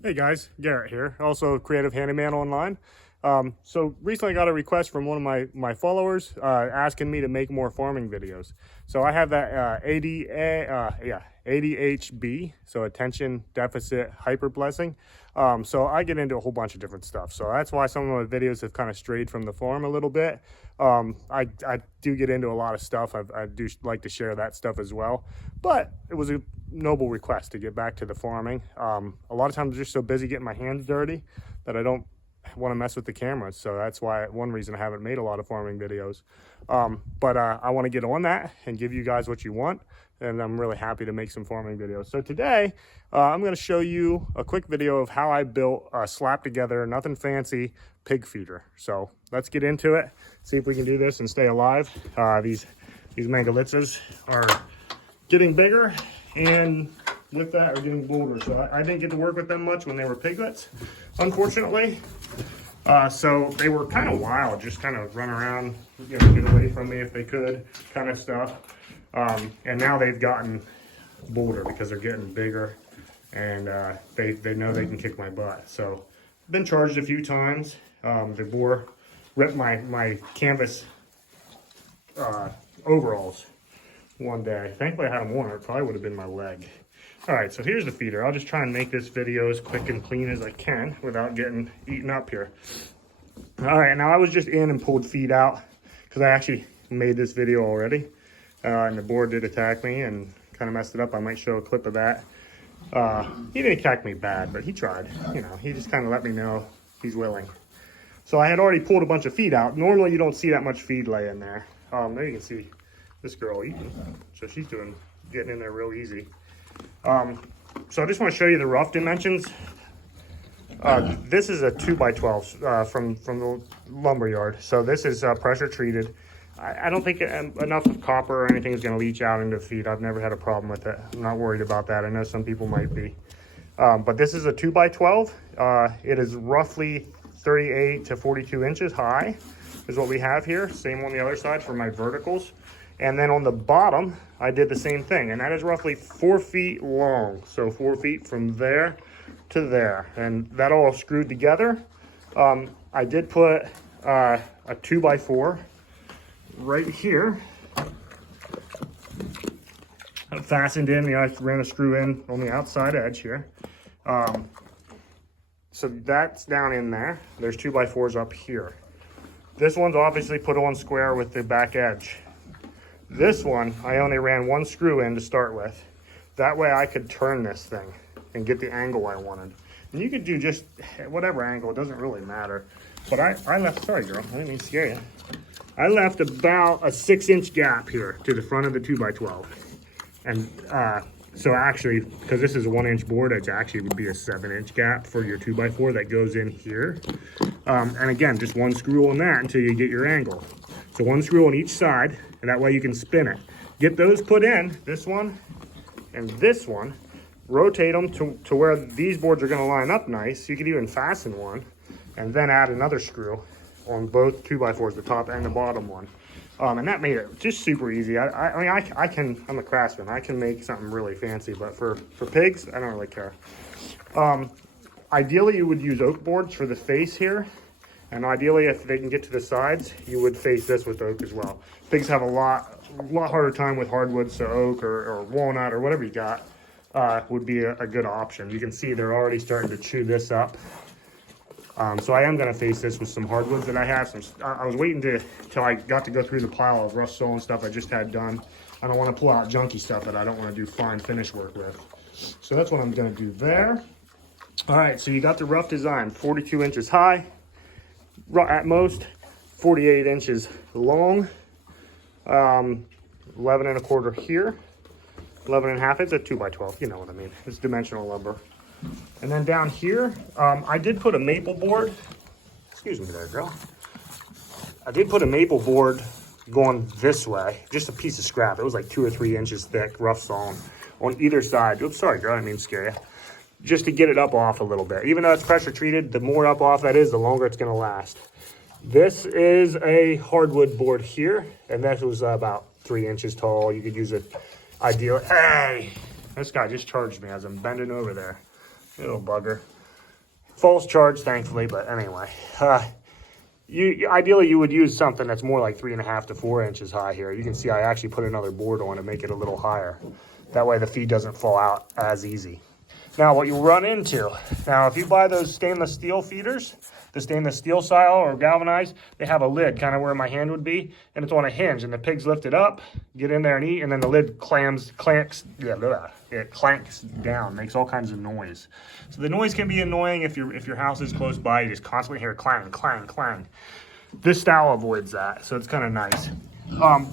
Hey guys, Garrett here, also creative handyman online. So recently I got a request from one of my followers asking me to make more farming videos. So I have that ADHB, so attention deficit hyperblessing. So I get into a whole bunch of different stuff. So that's why some of my videos have kind of strayed from the farm a little bit. I do get into a lot of stuff. I do like to share that stuff as well. But it was a noble request to get back to the farming. A lot of times I'm just so busy getting my hands dirty that I don't want to mess with the cameras. So that's why one reason I haven't made a lot of farming videos. But I want to get on that and give you guys what you want. And I'm really happy to make some farming videos. So today I'm going to show you a quick video of how I built a slap together, nothing fancy, pig feeder. So let's get into it, see if we can do this and stay alive. These mangalitzas are getting bigger, and with that are getting bolder. So I didn't get to work with them much when they were piglets, unfortunately. So they were kind of wild, just kind of run around, get away from me if they could, kind of stuff. And now they've gotten bolder because they're getting bigger, and they know they can kick my butt. So I've been charged a few times. The boar ripped my canvas overalls one day. Thankfully I had them on, or it probably would have been my leg. All right, so here's the feeder. I'll just try and make this video as quick and clean as I can without getting eaten up here. All right, now I was just in and pulled feed out because I actually made this video already. And the boar did attack me and kind of messed it up. I might show a clip of that. He didn't attack me bad, but he tried. You know, he just kind of let me know he's willing. So I had already pulled a bunch of feed out. Normally you don't see that much feed laying there. There you can see this girl eating. So she's getting in there real easy. So I just want to show you the rough dimensions. This is a 2x12 from the lumber yard. So this is pressure treated. I don't think enough of copper or anything is going to leach out into the feed. I've never had a problem with it. I'm not worried about that. I know some people might be. But this is a 2x12. It is roughly 38 to 42 inches high is what we have here. Same on the other side for my verticals. And then on the bottom, I did the same thing. And that is roughly 4 feet long. So 4 feet from there to there. And that all screwed together. I did put a 2x4 right here. Fastened in, I ran a screw in on the outside edge here. So that's down in there. There's 2x4s up here. This one's obviously put on square with the back edge. This one, I only ran one screw in to start with. That way I could turn this thing and get the angle I wanted. And you could do just whatever angle, it doesn't really matter. But I left, sorry girl, I didn't mean to scare you. I left about a 6-inch gap here to the front of the 2x12. And so actually, because this is a 1-inch board, it actually would be a 7-inch gap for your 2x4 that goes in here. And again, just one screw on that until you get your angle. So one screw on each side, and that way you can spin it. Get those put in, this one and this one, rotate them to where these boards are gonna line up nice. You could even fasten one and then add another screw on both 2x4s, the top and the bottom one. And that made it just super easy. I mean, I'm a craftsman. I can make something really fancy, but for pigs, I don't really care. Ideally, you would use oak boards for the face here. And ideally, if they can get to the sides, you would face this with oak as well. Pigs have a lot harder time with hardwood, so oak or walnut or whatever you got would be a good option. You can see they're already starting to chew this up. So I am going to face this with some hardwoods that I have. I was waiting till I got to go through the pile of rough stone stuff I just had done. I don't want to pull out junky stuff that I don't want to do fine finish work with. So that's what I'm going to do there. All right, so you got the rough design, 42 inches high, at most 48 inches long, 11 and a quarter here, 11 and a half. It's a 2x12, you know what I mean. It's dimensional lumber. And then down here, I did put a maple board. Excuse me there, girl. I did put a maple board going this way, just a piece of scrap. It was like 2 or 3 inches thick, rough sawn on either side. Oops, sorry, girl, I didn't mean to scare you. Just to get it up off a little bit. Even though it's pressure treated, the more up off that is, the longer it's gonna last. This is a hardwood board here, and that was about 3 inches tall. You could use it ideal. Hey, this guy just charged me as I'm bending over there. Little bugger. false charge, thankfully, but anyway. Ideally, you would use something that's more like 3.5 to 4 inches high here. You can see I actually put another board on to make it a little higher. That way the feed doesn't fall out as easy. Now, what you'll run into, now if you buy those stainless steel feeders, the stainless steel style or galvanized, they have a lid kind of where my hand would be, and it's on a hinge, and the pigs lift it up, get in there and eat, and then the lid clanks down, makes all kinds of noise. So the noise can be annoying if your house is close by. You just constantly hear clang, clang, clang. This style avoids that, so it's kind of nice.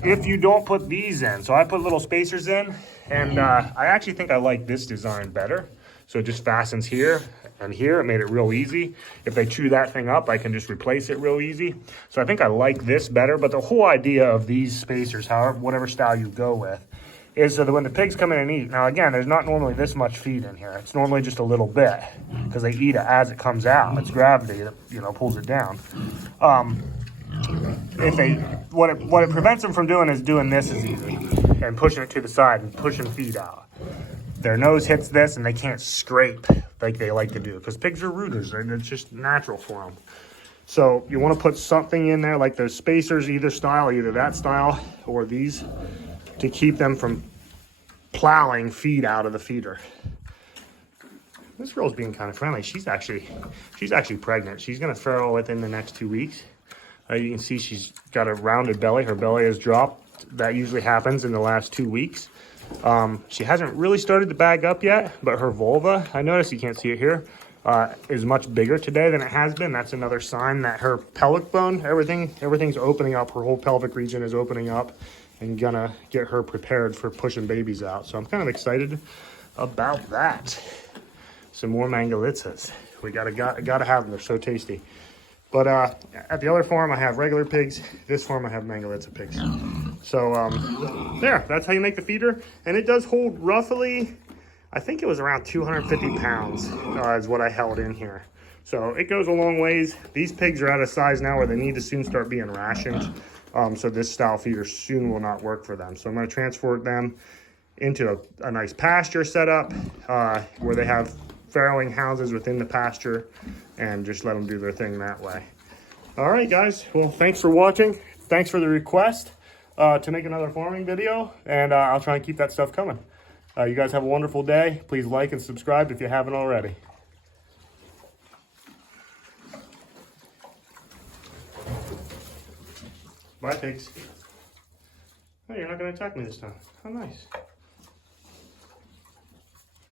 If you don't put these in, so I put little spacers in, and I actually think I like this design better. So it just fastens here and here. It made it real easy. If they chew that thing up, I can just replace it real easy. So I think I like this better, but the whole idea of these spacers, however, whatever style you go with, is so that when the pigs come in and eat, now again, there's not normally this much feed in here. It's normally just a little bit because they eat it as it comes out. It's gravity that, you know, pulls it down. What it prevents them from doing is doing this as easy and pushing it to the side and pushing feed out. Their nose hits this and they can't scrape like they like to do because pigs are rooters and it's just natural for them. So you want to put something in there like those spacers, either style, either that style or these, to keep them from plowing feed out of the feeder. This girl's being kind of friendly. She's actually pregnant. She's going to farrow within the next 2 weeks. You can see she's got a rounded belly. Her belly has dropped. That usually happens in the last 2 weeks. She hasn't really started to bag up yet, but her vulva, I noticed, you can't see it here, is much bigger today than it has been. That's another sign that her pelvic bone, everything's opening up. Her whole pelvic region is opening up and gonna get her prepared for pushing babies out. So I'm kind of excited about that. Some more mangalitzas. We gotta have them. They're so tasty. But at the other farm, I have regular pigs. This farm, I have mangalitza pigs. So there, that's how you make the feeder. And it does hold roughly, I think it was around 250 pounds is what I held in here. So it goes a long ways. These pigs are at a size now where they need to soon start being rationed. So this style feeder soon will not work for them. So I'm going to transport them into a nice pasture setup where they have farrowing houses within the pasture and just let them do their thing that way. All right, guys. Well, thanks for watching. Thanks for the request to make another farming video, and I'll try and keep that stuff coming. You guys have a wonderful day. Please like and subscribe if you haven't already. Bye, pigs. Oh, you're not going to attack me this time. How nice.